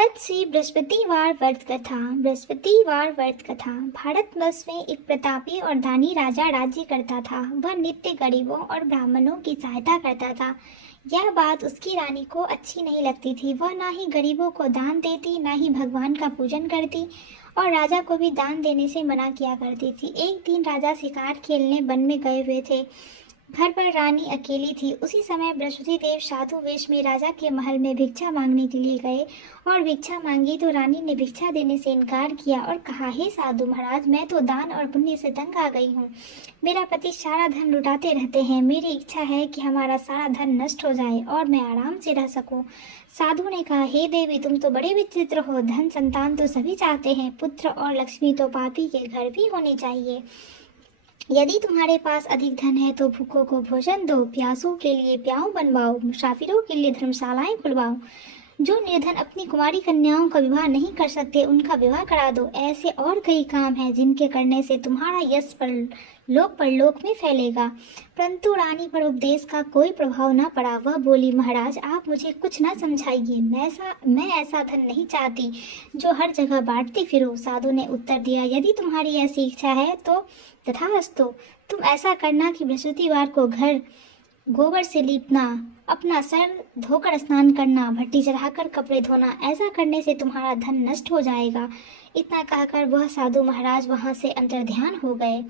आज से बृहस्पतिवार व्रत कथा। बृहस्पतिवार व्रत कथा। भारतवर्ष में एक प्रतापी और दानी राजा राज्य करता था। वह नित्य गरीबों और ब्राह्मणों की सहायता करता था। यह बात उसकी रानी को अच्छी नहीं लगती थी। वह ना ही गरीबों को दान देती, ना ही भगवान का पूजन करती और राजा को भी दान देने से मना किया करती थी। एक दिन राजा शिकार खेलने वन में गए हुए थे। घर पर रानी अकेली थी। उसी समय बृहस्पति देव साधु वेश में राजा के महल में भिक्षा मांगने के लिए गए और भिक्षा मांगी तो रानी ने भिक्षा देने से इनकार किया और कहा, हे साधु महाराज, मैं तो दान और पुण्य से तंग आ गई हूँ। मेरा पति सारा धन लुटाते रहते हैं। मेरी इच्छा है कि हमारा सारा धन नष्ट हो जाए और मैं आराम से रह सकूं। साधु ने कहा, हे देवी, तुम तो बड़े विचित्र हो। धन संतान तो सभी चाहते हैं, पुत्र और लक्ष्मी तो पापी के घर भी होनी चाहिए। यदि तुम्हारे पास अधिक धन है तो भूखों को भोजन दो, प्यासों के लिए प्याऊ बनवाओ, मुसाफिरों के लिए धर्मशालाएं खुलवाओ। जो निर्धन अपनी कुमारी कन्याओं का विवाह नहीं कर सकते, उनका विवाह करा दो। ऐसे और कई काम हैं जिनके करने से तुम्हारा यश परलोक में फैलेगा। परंतु रानी पर उपदेश का कोई प्रभाव न पड़ा। वह बोली, महाराज, आप मुझे कुछ न समझाइए। मैं ऐसा धन नहीं चाहती जो हर जगह बांटती फिरूं। साधु ने उत्तर दिया, यदि तुम्हारी ऐसी इच्छा है तो तथास्तु। तुम ऐसा करना कि बृहस्पतिवार को घर गोबर से लीपना, अपना सर धोकर स्नान करना, भट्टी चढ़ाकर कपड़े धोना। ऐसा करने से तुम्हारा धन नष्ट हो जाएगा। इतना कहकर वह साधु महाराज वहां से अंतर्ध्यान हो गए।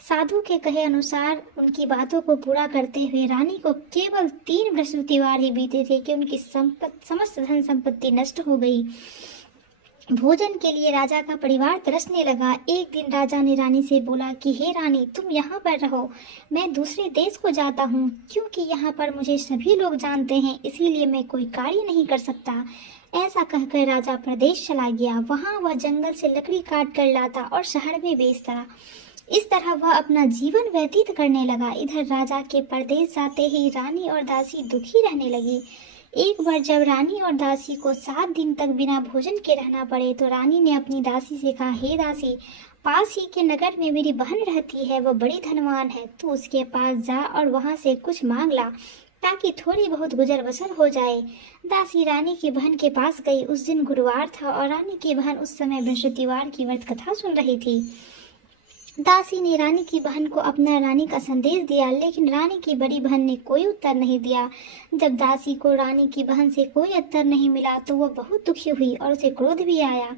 साधु के कहे अनुसार उनकी बातों को पूरा करते हुए रानी को केवल 3 बृहस्पतिवार ही बीते थे कि उनकी समस्त धन संपत्ति नष्ट हो गई। भोजन के लिए राजा का परिवार तरसने लगा। एक दिन राजा ने रानी से बोला कि हे रानी, तुम यहाँ पर रहो, मैं दूसरे देश को जाता हूँ, क्योंकि यहाँ पर मुझे सभी लोग जानते हैं, इसीलिए मैं कोई कार्य नहीं कर सकता। ऐसा कहकर राजा प्रदेश चला गया। वहाँ वह जंगल से लकड़ी काट कर लाता और शहर में बेचता। इस तरह वह अपना जीवन व्यतीत करने लगा। इधर राजा के परदेश जाते ही रानी और दासी दुखी रहने लगी। एक बार जब रानी और दासी को 7 दिन तक बिना भोजन के रहना पड़े तो रानी ने अपनी दासी से कहा, हे दासी, पास ही के नगर में मेरी बहन रहती है, वह बड़ी धनवान है। तू उसके पास जा और वहां से कुछ मांग ला ताकि थोड़ी बहुत गुजर बसर हो जाए। दासी रानी की बहन के पास गई। उस दिन गुरुवार था और रानी की बहन उस समय बृहस्पतिवार की व्रत कथा सुन रही थी। दासी ने रानी की बहन को अपना रानी का संदेश दिया, लेकिन रानी की बड़ी बहन ने कोई उत्तर नहीं दिया। जब दासी को रानी की बहन से कोई उत्तर नहीं मिला तो वह बहुत दुखी हुई और उसे क्रोध भी आया।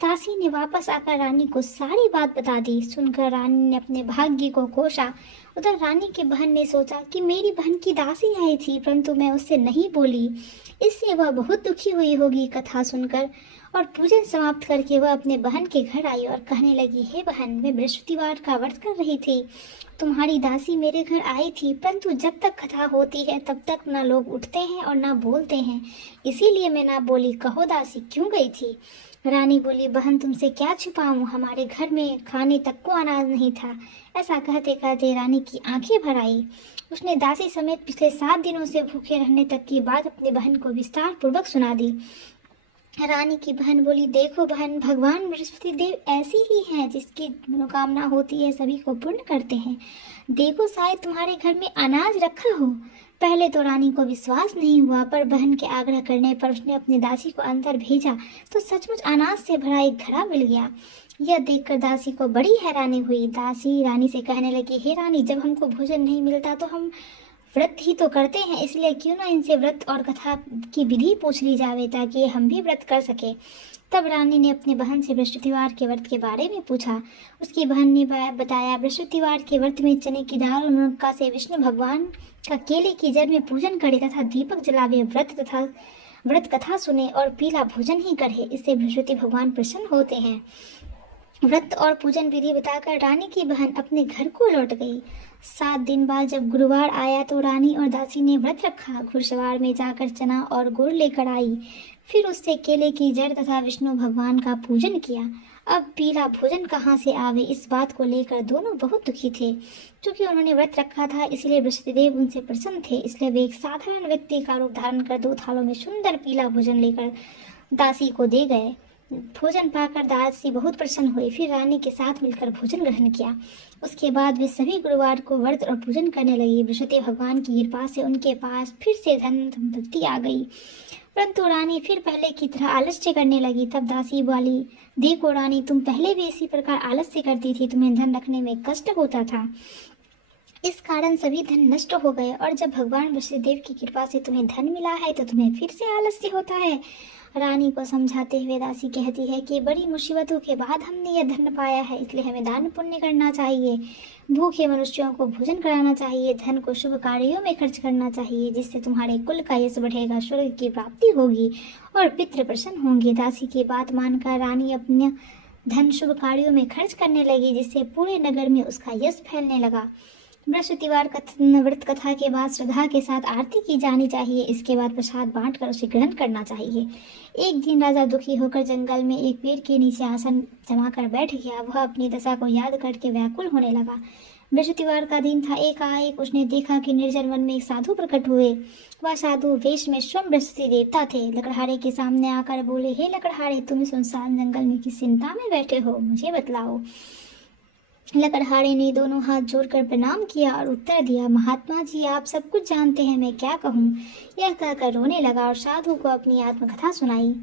दासी ने वापस आकर रानी को सारी बात बता दी। सुनकर रानी ने अपने भाग्य को कोसा। उधर रानी की बहन ने सोचा कि मेरी बहन की दासी आई थी, परंतु मैं उससे नहीं बोली, इससे वह बहुत दुखी हुई होगी कथा सुनकर। और पूजन समाप्त करके वह अपने बहन के घर आई और कहने लगी, हे बहन, मैं बृहस्पतिवार का व्रत कर रही थी। तुम्हारी दासी मेरे घर आई थी, परंतु जब तक कथा होती है तब तक ना लोग उठते हैं और ना बोलते हैं, इसीलिए मैं ना बोली। कहो दासी, क्यों गई थी? रानी बोली, बहन, तुमसे क्या छुपाऊं, हमारे घर में खाने तक को अनाज नहीं था। ऐसा कहते कहते रानी की आंखें भर आई। उसने दासी समेत पिछले 7 दिनों से भूखे रहने तक की बात अपनी बहन को विस्तार पूर्वक सुना दी। रानी की बहन बोली, देखो बहन, भगवान बृहस्पति देव ऐसी ही हैं, जिसकी मनोकामना होती है सभी को पूर्ण करते हैं। देखो, शायद तुम्हारे घर में अनाज रखा हो। पहले तो रानी को विश्वास नहीं हुआ, पर बहन के आग्रह करने पर उसने अपनी दासी को अंदर भेजा तो सचमुच अनाज से भरा एक घड़ा मिल गया। यह देखकर दासी को बड़ी हैरानी हुई। दासी रानी से कहने लगी, हे रानी, जब हमको भोजन नहीं मिलता तो हम व्रत ही तो करते हैं, इसलिए क्यों ना इनसे व्रत और कथा की विधि पूछ ली जावे ताकि हम भी व्रत कर सके। तब रानी ने अपनी बहन से बृहस्पतिवार के व्रत के बारे में पूछा। उसकी बहन ने बताया, बृहस्पतिवार के व्रत में चने की दाल और मुनक्का से विष्णु भगवान का केले की जड़ में पूजन करे तथा दीपक जलावे, व्रत कथा सुने और पीला भोजन ही करे। इससे बृहस्पति भगवान प्रसन्न होते हैं। व्रत और पूजन विधि बताकर रानी की बहन अपने घर को लौट गई। 7 दिन बाद जब गुरुवार आया तो रानी और दासी ने व्रत रखा। घुड़सवार में जाकर चना और गुड़ लेकर आई, फिर उससे केले की जड़ तथा विष्णु भगवान का पूजन किया। अब पीला भोजन कहाँ से आवे, इस बात को लेकर दोनों बहुत दुखी थे। क्योंकि उन्होंने व्रत रखा था, इसलिए बृहस्पतिदेव उनसे प्रसन्न थे। इसलिए वे एक साधारण व्यक्ति का रूप धारण कर 2 थालों में सुंदर पीला भोजन लेकर दासी को दे गए। भोजन पाकर दासी बहुत प्रसन्न हुई। फिर रानी के साथ मिलकर भोजन ग्रहण किया। उसके बाद वे सभी गुरुवार को व्रत और पूजन करने लगी। बृहस्पति भगवान की कृपा से उनके पास फिर से धन संपत्ति आ गई। परंतु रानी फिर पहले की तरह आलस्य करने लगी। तब दासी बोली, देखो रानी, तुम पहले भी इसी प्रकार आलस्य करती थी, तुम्हें धन रखने में कष्ट होता था, इस कारण सभी धन नष्ट हो गए, और जब भगवान वसुदेव की कृपा से तुम्हें धन मिला है तो तुम्हें फिर से आलस्य होता है। रानी को समझाते हुए दासी कहती है कि बड़ी मुसीबतों के बाद हमने यह धन पाया है, इसलिए हमें दान पुण्य करना चाहिए, भूखे मनुष्यों को भोजन कराना चाहिए, धन को शुभ कार्यों में खर्च करना चाहिए, जिससे तुम्हारे कुल का यश बढ़ेगा, स्वर्ग की प्राप्ति होगी और पितृ प्रसन्न होंगे। दासी की बात मानकर रानी अपना धन शुभ कार्यों में खर्च करने लगी, जिससे पूरे नगर में उसका यश फैलने लगा। बृहस्पतिवार व्रत कथा के बाद श्रद्धा के साथ आरती की जानी चाहिए। इसके बाद प्रसाद बांटकर उसे ग्रहण करना चाहिए। एक दिन राजा दुखी होकर जंगल में एक पेड़ के नीचे आसन जमाकर बैठ गया। वह अपनी दशा को याद करके व्याकुल होने लगा। बृहस्पतिवार का दिन था। एकाएक उसने देखा कि निर्जन वन में एक साधु प्रकट हुए। वह साधु वेश में स्वयं बृहस्पति देवता थे। लकड़हारे के सामने आकर बोले, हे लकड़हारे, तुम सुनसान जंगल में किस चिंता में बैठे हो, मुझे बतलाओ। लकड़हारे ने दोनों हाथ जोड़कर प्रणाम किया और उत्तर दिया, महात्मा जी, आप सब कुछ जानते हैं, मैं क्या कहूँ। यह कहकर रोने लगा और साधु को अपनी आत्मकथा सुनाई।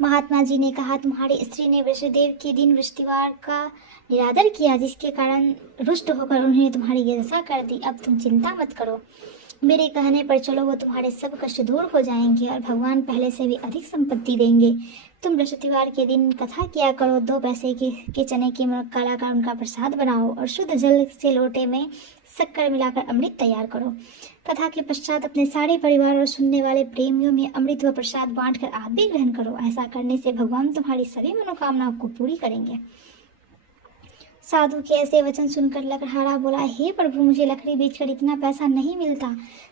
महात्मा जी ने कहा, तुम्हारी स्त्री ने वृषदेव के दिन बृहस्पतिवार का निरादर किया, जिसके कारण रुष्ट होकर उन्होंने तुम्हारी ये दशा कर दी। अब तुम चिंता मत करो, मेरे कहने पर चलो, वो तुम्हारे सब कष्ट दूर हो जाएंगे और भगवान पहले से भी अधिक संपत्ति देंगे। तुम बृहस्पतिवार के दिन कथा किया करो, 2 पैसे के चने की काला का उनका प्रसाद बनाओ और शुद्ध जल से लोटे में शक्कर मिलाकर अमृत तैयार करो। कथा के पश्चात अपने सारे परिवार और सुनने वाले प्रेमियों में अमृत व प्रसाद बांटकर आप भी ग्रहण करो। ऐसा करने से भगवान तुम्हारी सभी मनोकामनाओं को पूरी करेंगे। साधु के ऐसे वचन सुनकर लकड़हारा बोला, हे प्रभु, मुझे लकड़ी बेचकर इतना पैसा नहीं मिलता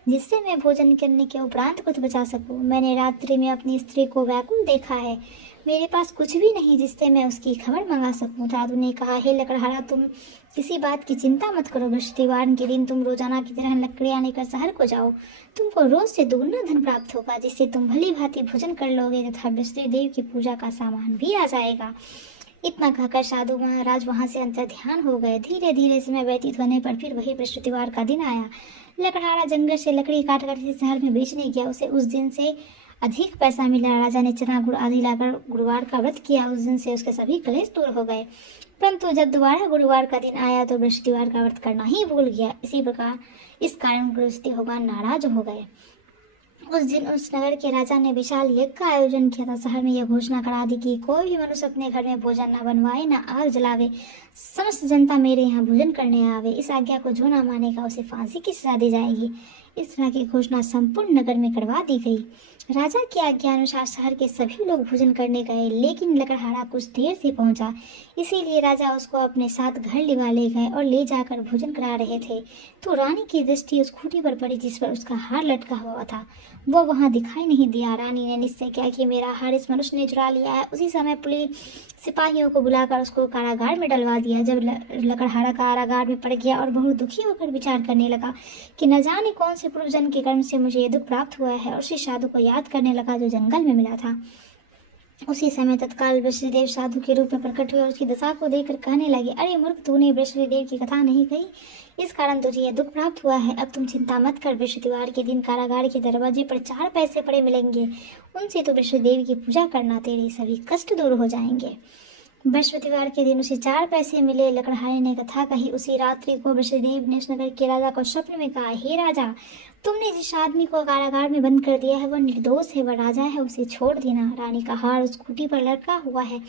जिससे मैं भोजन करने के उपरांत कुछ बचा सकूं। मैंने रात्रि में अपनी स्त्री को व्याकुल देखा है, मेरे पास कुछ भी नहीं जिससे मैं उसकी खबर मंगा सकूं। साधु ने कहा, हे लकड़हारा, तुम किसी बात की चिंता मत करो। बृहस्पतिवार के दिन तुम रोजाना की तरह लकड़ियां लेकर शहर को जाओ। तुमको रोज से दुगुना धन प्राप्त होगा, जिससे तुम भली भांति भोजन कर लोगे तथा बृहस्पति देव की पूजा का सामान भी आ जाएगा। इतना कहकर साधु महाराज वहां से अंतर ध्यान हो गए। धीरे धीरे समय व्यतीत होने पर फिर वही बृहस्पतिवार का दिन आया। लकड़हारा जंगल से लकड़ी काट कर शहर में बेचने गया। उसे उस दिन से अधिक पैसा मिला। राजा ने चना गुड़ आदि लाकर गुरुवार का व्रत किया। उस दिन से उसके सभी क्लेश दूर हो गए। परंतु जब दोबारा गुरुवार का दिन आया तो बृहस्पतिवार का व्रत करना ही भूल गया। इस कारण बृहस्पति भगवान नाराज हो गए। उस दिन उस नगर के राजा ने विशाल यज्ञ का आयोजन किया था। शहर में यह घोषणा करा दी कि कोई भी मनुष्य अपने घर में भोजन न बनवाए, न आग जलावे, समस्त जनता मेरे यहाँ भोजन करने आवे। इस आज्ञा को जो न मानेगा उसे फांसी की सजा दी जाएगी। इस तरह की घोषणा संपूर्ण नगर में करवा दी गई। राजा की आज्ञा अनुसार शहर के सभी लोग भोजन करने गए, लेकिन लकड़हारा कुछ देर से पहुंचा। इसीलिए राजा उसको अपने साथ घर लिवा ले गए और ले जाकर भोजन करा रहे थे तो रानी की दृष्टि उस खूंटी पर पड़ी जिस पर उसका हार लटका हुआ था। वो वहां दिखाई नहीं दिया। रानी ने निश्चय किया कि मेरा हार इस मनुष्य ने चुरा लिया है। उसी समय पुलिस सिपाहियों को बुलाकर उसको कारागार में डलवा दिया। जब लकड़हारा कारागार में पड़ गया और बहुत दुखी होकर विचार करने लगा कि न जाने कौन से पूर्वजन्म के कर्म से मुझे ये दुख प्राप्त हुआ है, और उसी साधु को याद करने लगा जो जंगल में मिला था। उसी समय तत्काल बृहस्पतिदेव साधु के रूप में प्रकट हुए और उसकी दशा को देखकर कहने लगे, अरे मूर्ख, तूने बृहस्पतिदेव की कथा नहीं कही, इस कारण तुझे यह दुख प्राप्त हुआ है। अब तुम चिंता मत कर। बृहस्पतिवार के दिन कारागार के दरवाजे पर 4 पैसे पड़े मिलेंगे, उनसे तो बृहस्पतिदेव की पूजा करना, तेरे सभी कष्ट दूर हो जाएंगे। बृहस्पतिवार के दिन उसे 4 पैसे मिले। लकड़हारे ने कथा कही। उसी रात्रि को बृहस्पतिदेव ने उस नगर के राजा को स्वप्न में कहा, हे राजा, तुमने जिस आदमी को कारागार में बंद कर दिया है वह निर्दोष है, वह राजा है, उसे छोड़ देना। रानी का हार उस खूंटी पर लटका हुआ है,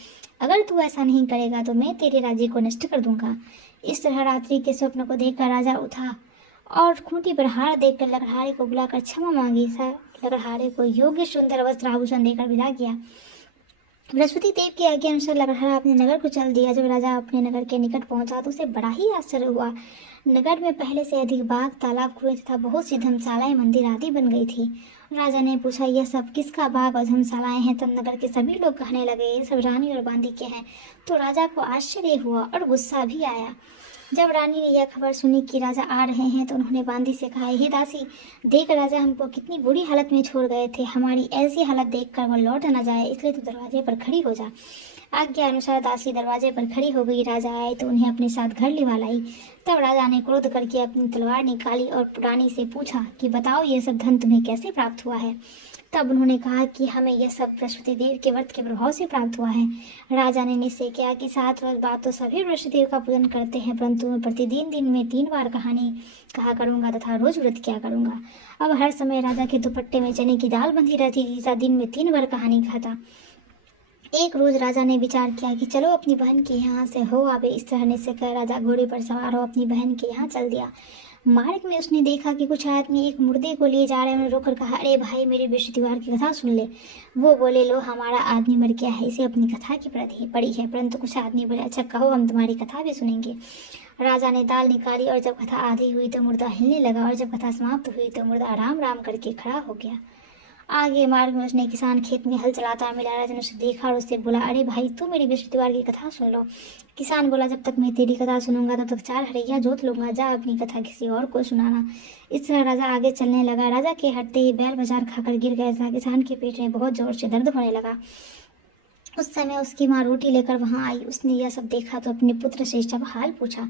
अगर तू ऐसा नहीं करेगा तो मैं तेरे राज्य को नष्ट कर दूंगा। इस तरह रात्रि के स्वप्न को देखकर राजा उठा और खूंटी पर हार देखकर लकड़हारे को बुलाकर क्षमा मांगी। लकड़हारे को योग्य सुंदर वस्त्र आभूषण देकर विदा किया। बृहस्पति देव की आज्ञा अनुसार लकड़हारा अपने नगर को चल दिया। जब राजा अपने नगर के निकट पहुंचा तो उसे बड़ा ही आश्चर्य हुआ। नगर में पहले से अधिक बाग, तालाब, कुएं तथा बहुत सी धर्मशालाएं, मंदिर आदि बन गई थी। राजा ने पूछा, यह सब किसका बाग और धर्मशालाएं हैं? तब नगर के सभी लोग कहने लगे, ये सब रानी और बांदी के हैं। तो राजा को आश्चर्य हुआ और गुस्सा भी आया। जब रानी ने यह खबर सुनी कि राजा आ रहे हैं तो उन्होंने बांदी से कहा, हे दासी, देख राजा हमको कितनी बुरी हालत में छोड़ गए थे, हमारी ऐसी हालत देखकर वो लौट न जाए, इसलिए तू दरवाजे पर खड़ी हो जा। आज्ञा अनुसार दासी दरवाजे पर खड़ी हो गई। राजा आए तो उन्हें अपने साथ घर लिवा लाई। तब राजा ने क्रोध करके अपनी तलवार निकाली और रानी से पूछा कि बताओ, ये सब धन तुम्हें कैसे प्राप्त हुआ है? तब उन्होंने कहा कि हमें यह सब बृहस्पति देव के व्रत के प्रभाव से प्राप्त हुआ है। राजा ने निश्चय किया कि 7 वर्ष बाद तो सभी बृहस्पति देव का पूजन करते हैं, परंतु मैं प्रतिदिन दिन में 3 बार कहानी कहा करूंगा तथा रोज व्रत किया करूंगा। अब हर समय राजा के दुपट्टे में चने की दाल बंधी रहती थी तथा दिन में 3 बार कहानी खाता। एक रोज राजा ने विचार किया कि चलो अपनी बहन के यहाँ से हो आवे। इस तरह से कह राजा घोड़े पर सवार हो अपनी बहन के यहाँ चल दिया। मार्ग में उसने देखा कि कुछ आदमी एक मुर्दे को लिए जा रहे हैं। उन्होंने रोककर कहा, अरे भाई, मेरे बृहस्पतिवार की कथा सुन ले। वो बोले, लो, हमारा आदमी मर गया है, इसे अपनी कथा की पड़ी है। परंतु कुछ आदमी बोले, अच्छा कहो, हम तुम्हारी कथा भी सुनेंगे। राजा ने दाल निकाली और जब कथा आधी हुई तो मुर्दा हिलने लगा और जब कथा समाप्त हुई तो मुर्दा राम राम करके खड़ा हो गया। आगे मार्ग में उसने किसान खेत में हल चलाता मिला। राजा ने उसे देखा और उससे बोला, अरे भाई, तू मेरी बृहस्पतिवार की कथा सुन लो। किसान बोला, जब तक मैं तेरी कथा सुनूंगा तब तक 4 हरैया जोत लूंगा, जा अपनी कथा किसी और को सुनाना। इस तरह राजा आगे चलने लगा। राजा के हटते ही बैल बाजार खाकर गिर गया था। किसान के पेट में बहुत जोर से दर्द होने लगा। उस समय उसकी माँ रोटी लेकर वहां आई। उसने यह सब देखा तो अपने पुत्र से सब हाल पूछा।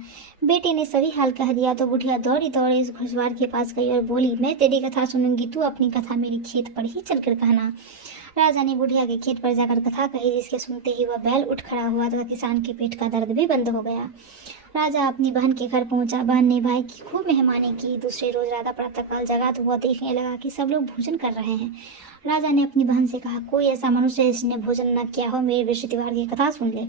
बेटे ने सभी हाल कह दिया तो बुढ़िया दौड़ी दौड़ी इस घुड़सवार के पास गई और बोली, मैं तेरी कथा सुनूंगी, तू अपनी कथा मेरी खेत पर ही चलकर कहना। राजा ने बुढ़िया के खेत पर जाकर कथा कही, जिसके सुनते ही वह बैल उठ खड़ा हुआ तथा किसान के पेट का दर्द भी बंद हो गया। राजा अपनी बहन के घर पहुंचा। बहन ने भाई की खूब मेहमानी की। दूसरे रोज राजा प्रातःकाल जगा तो वह देखने लगा कि सब लोग भोजन कर रहे हैं। राजा ने अपनी बहन से कहा, कोई ऐसा मनुष्य है जिसने भोजन न किया हो, मेरे बृहस्पतिवार की कथा सुन ले।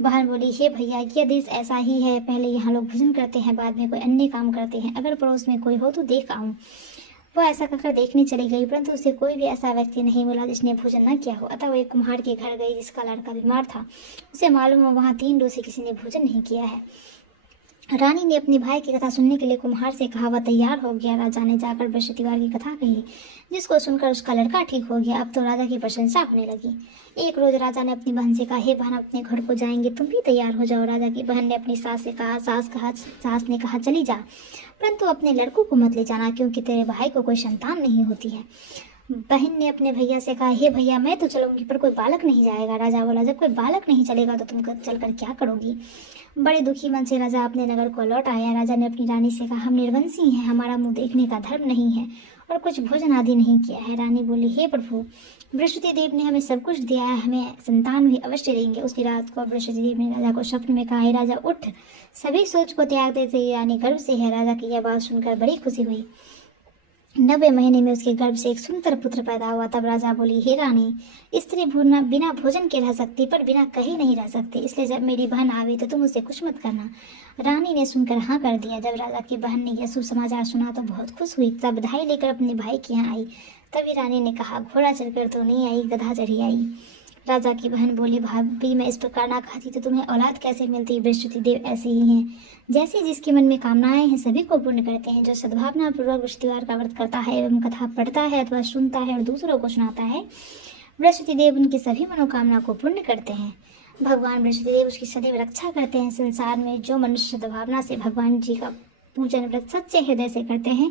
बहन बोली, हे भैया, यह देश ऐसा ही है, पहले यहाँ लोग भोजन करते हैं, बाद में कोई अन्य काम करते हैं। अगर पड़ोस में कोई हो तो देख आऊँ। वह ऐसा कहकर देखने चली गई, परंतु उसे कोई भी ऐसा व्यक्ति नहीं मिला जिसने भोजन न किया हो। अतः वो एक कुम्हार के घर गई जिसका लड़का बीमार था। उसे मालूम हुआ वहाँ 3 रोज से किसी ने भोजन नहीं किया है। रानी ने अपने भाई की कथा सुनने के लिए कुम्हार से कहा। वह तैयार हो गया। राजा ने जाकर बृहस्पतिवार की कथा कही, जिसको सुनकर उसका लड़का ठीक हो गया। अब तो राजा की प्रशंसा होने लगी। एक रोज राजा ने अपनी बहन से कहा, हे बहन, अपने घर को जाएंगे, तुम भी तैयार हो जाओ। राजा की बहन ने अपनी सास से कहा। सास ने कहा, चली जा, परंतु अपने लड़कों को मत ले जाना, क्योंकि तेरे भाई को कोई संतान नहीं होती है। बहन ने अपने भैया से कहा, हे भैया, मैं तो चलूंगी, पर कोई बालक नहीं जाएगा। राजा बोला, जब कोई बालक नहीं चलेगा तो तुम चलकर क्या करोगी। बड़े दुखी मन से राजा अपने नगर को लौट आया। राजा ने अपनी रानी से कहा, हम निर्वंशी हैं, हमारा मुंह देखने का धर्म नहीं है और कुछ भोजन आदि नहीं किया है। रानी बोली, हे प्रभु, बृहस्पति देव ने हमें सब कुछ दिया है, हमें संतान भी अवश्य देंगे। उसी रात को बृहस्पति देव ने राजा को स्वप्न में कहा, हे राजा, उठ, सभी सोच को त्याग देते, रानी गर्भ से है। राजा की यह बात सुनकर बड़ी खुशी हुई। 90 महीने में उसके गर्भ से एक सुंदर पुत्र पैदा हुआ। तब राजा बोली, हे रानी, स्त्री बिना भोजन के रह सकती, पर बिना कहे नहीं रह सकती, इसलिए जब मेरी बहन आवे तो तुम उसे कुछ मत करना। रानी ने सुनकर हाँ कर दिया। जब राजा की बहन ने यह शुभ समाचार सुना तो बहुत खुश हुई। तब बधाई लेकर अपने भाई के यहाँ आई। तभी रानी ने कहा, घोड़ा चढ़कर तो नहीं आई, गधा चढ़ी आई। राजा की बहन बोली, भाभी, मैं इस प्रकार ना खाती तो तुम्हें औलाद कैसे मिलती। बृहस्पति देव ऐसे ही हैं, जैसे जिसके मन में कामनाएं हैं सभी को पूर्ण करते हैं। जो सद्भावना पूर्वक बृहस्पतिवार का व्रत करता है एवं कथा पढ़ता है अथवा सुनता है और दूसरों को सुनाता है, बृहस्पति देव उनकी सभी मनोकामना को पूर्ण करते हैं। भगवान बृहस्पति देव उसकी सदैव रक्षा करते हैं। संसार में जो मनुष्य सद्भावना से भगवान जी का पूजन व्रत सच्चे हृदय से करते हैं,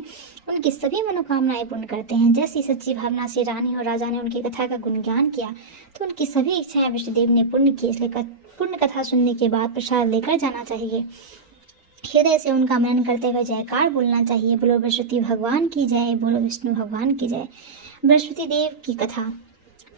उनकी सभी मनोकामनाएं पूर्ण करते हैं। जैसी सच्ची भावना से रानी और राजा ने उनकी कथा का गुणगान किया तो उनकी सभी इच्छाएं विष्णुदेव ने पूर्ण की। इसलिए पूर्ण कथा सुनने के बाद प्रसाद लेकर जाना चाहिए। हृदय से उनका मनन करते हुए जयकार बोलना चाहिए। बोलो बृहस्पति भगवान की जय, बोलो विष्णु भगवान की जय। बृहस्पति देव की कथा।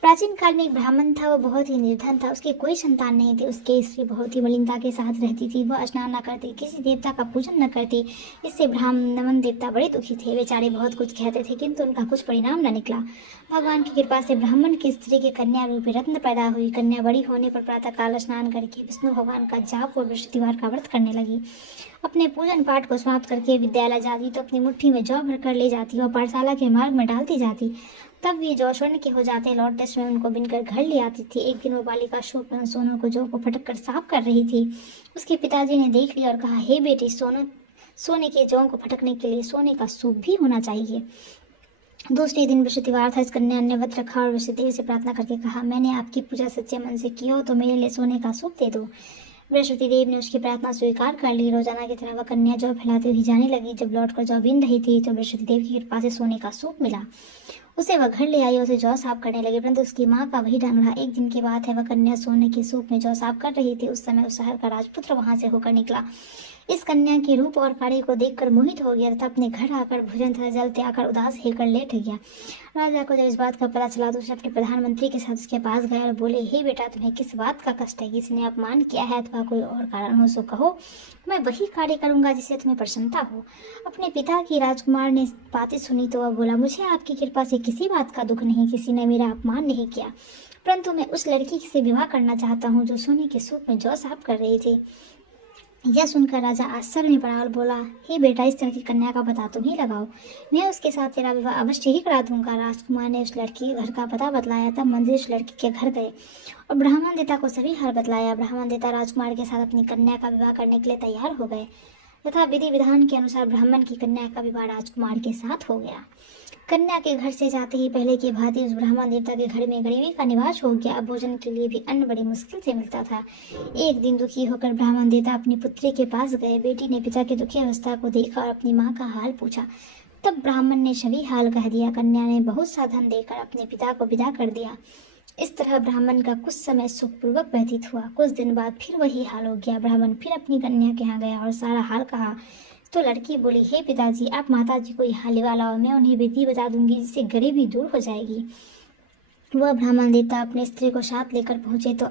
प्राचीन काल में एक ब्राह्मण था। वो बहुत ही निर्धन था, उसके कोई संतान नहीं थी। उसकी स्त्री बहुत ही मलिनता के साथ रहती थी। वह स्नान न करती, किसी देवता का पूजन न करती। इससे ब्राह्मण देवता बड़े दुखी थे। बेचारे बहुत कुछ कहते थे, किंतु उनका कुछ परिणाम न निकला। भगवान की कृपा से ब्राह्मण की स्त्री की कन्या रूपी रत्न पैदा हुई। कन्या बड़ी होने पर प्रातःकाल स्नान करके विष्णु भगवान का जाप और बृहस्पतिवार का व्रत करने लगी। अपने पूजन पाठ को समाप्त करके विद्यालय जाती तो अपनी मुट्ठी में जौ भरकर ले जाती और पाठशाला के मार्ग में डालती जाती। तब वे जौ स्वर्ण के हो जाते। लौटते समय उनको बिनकर घर ले आती थी। एक दिन वो बालिका शोक में सोनों को जौ को फटक कर साफ कर रही थी। उसके पिताजी ने देख लिया और कहा, हे बेटी, सोने के जौ को फटकने के लिए सोने का सूप भी होना चाहिए। दूसरे दिन बृहस्पतिवार था। इस कन्या ने व्रत रखा और बृहस्पति से प्रार्थना करके कहा, मैंने आपकी पूजा सच्चे मन से की हो तो मेरे लिए सोने का सूप दे दो। बृहस्पति देव ने उसकी प्रार्थना स्वीकार कर ली। रोजाना की तरह वह कन्या जौ फैलाती हुई जाने लगी। जब लौटकर जौ बीन रही थी तो बृहस्पति देव की कृपा से सोने का सूप मिला। उसे वह घर ले आई और उसे जौ साफ करने लगी, परंतु उसकी माँ का वही ढंग रहा। एक दिन की बात है, वह कन्या सोने के सूप में जौ साफ कर रही थी। उस समय उस शहर का राजपुत्र वहां से होकर निकला। इस कन्या के रूप और कार्य को देखकर मोहित हो गया तथा अपने घर आकर भोजन तथा जल त्याग कर उदास होकर लेट गया। राजा को जब इस बात का पता चला तो उसे अपने प्रधानमंत्री के साथ उसके पास गए और बोले, हे बेटा, तुम्हें किस बात का कष्ट है? किसी ने अपमान किया है अथवा कोई और कारण हो सो कहो, मैं वही कार्य करूंगा जिससे तुम्हें प्रसन्नता हो। अपने पिता की राजकुमार ने बातें सुनी तो वह बोला, मुझे आपकी कृपा से किसी बात का दुख नहीं, किसी ने मेरा अपमान नहीं किया, परंतु मैं उस लड़की से विवाह करना चाहता हूँ जो सोने के सूप में जौ साफ कर रही थी। यह सुनकर राजा आश्चर्य में पड़ा और बोला, हे बेटा, इस तरह की कन्या का पता तुम ही लगाओ, मैं उसके साथ तेरा विवाह अवश्य ही करा दूंगा। राजकुमार ने उस लड़की के घर का पता बतलाया। तब मंदिर उस लड़की के घर गए और ब्राह्मण देवता को सभी हाल बतलाया। ब्राह्मण देवता राजकुमार के साथ अपनी कन्या का विवाह करने के लिए तैयार हो गए तथा विधि विधान के अनुसार ब्राह्मण की कन्या का विवाह राजकुमार के साथ हो गया। कन्या के घर से जाते ही पहले की भांति उस ब्राह्मण देवता के घर में गरीबी का निवास हो गया। भोजन के लिए भी अन्न बड़ी मुश्किल से मिलता था। एक दिन दुखी होकर ब्राह्मण देवता अपनी पुत्री के पास गए। बेटी ने पिता की दुखी अवस्था को देखा और अपनी माँ का हाल पूछा। तब ब्राह्मण ने सभी हाल कह दिया। कन्या ने बहुत सा धन देकर अपने पिता को विदा कर दिया। इस तरह ब्राह्मण का कुछ समय सुखपूर्वक व्यतीत हुआ। कुछ दिन बाद फिर वही हाल हो गया। ब्राह्मण फिर अपनी कन्या के यहाँ गया और सारा हाल कहा तो लड़की बोली, हे पिताजी, आप माताजी को यहाँ लिवा लाओ, मैं उन्हें विधि बता दूंगी जिससे गरीबी दूर हो जाएगी। वह ब्राह्मण देवता अपनी स्त्री को साथ लेकर पहुंचे तो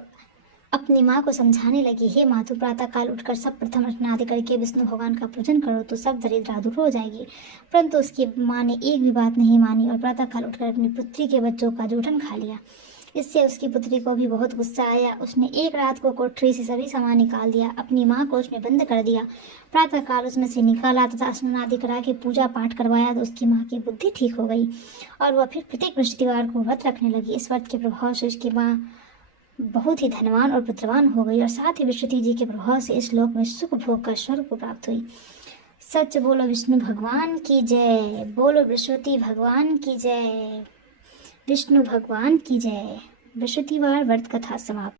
अपनी माँ को समझाने लगी, हे मातु, प्रातः काल उठकर सब प्रथम स्नान करके विष्णु भगवान का पूजन करो तो सब दरिद्रता दूर हो जाएगी। परंतु उसकी माँ ने एक भी बात नहीं मानी और प्रातः काल उठकर अपनी पुत्री के बच्चों का जूठन खा लिया। इससे उसकी पुत्री को भी बहुत गुस्सा आया। उसने एक रात को कोठरी से सभी सामान निकाल दिया, अपनी माँ को उसमें बंद कर दिया। प्रातः काल उसमें से निकाला तथा स्नान आदि करा के पूजा पाठ करवाया तो उसकी माँ की बुद्धि ठीक हो गई और वह फिर प्रत्येक बृहस्पतिवार को व्रत रखने लगी। इस व्रत के प्रभाव से उसकी माँ बहुत ही धनवान और पुत्रवान हो गई और साथ ही बृहस्पति जी के प्रभाव से इस लोक में सुख भोग कर स्वर्ग को प्राप्त हुई। सच बोलो विष्णु भगवान की जय। बोलो बृहस्पति भगवान की जय। विष्णु भगवान की जय। बृहस्पतिवार व्रत कथा समाप्त।